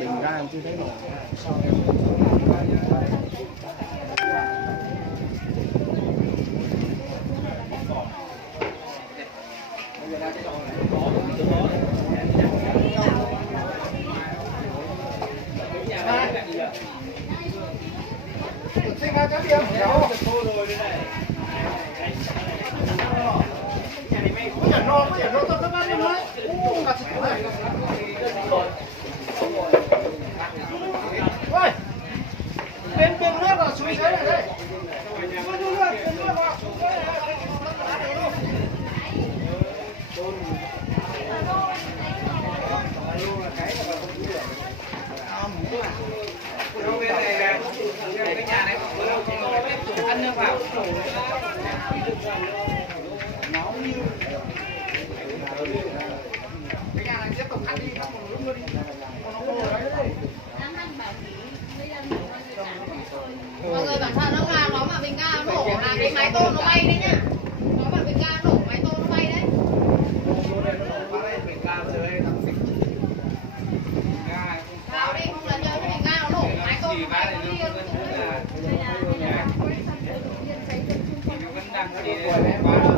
Bình ga chưa thấy nổi. Sinh ra cái điểm kéo. Có nhận nó tôi các bạn nói. Cả chục này. Ôi. Bên nước là suối dưới này đây. Bên nước vào. Cái nhà này tiếp tục ăn nước vào. Cái nhà này tiếp tục ăn đi, không còn lúc đi. Mọi người bảo thật ông làm nó mà bình ga nó nổ là cái mái tôn nó bay đấy nhá. Nó mà bình ga nổ mái tôn nó bay đấy. Vào đi không là nhớ cái bình ga nó nổ mái tôn nó bay nó đi. Vẫn đang đi quá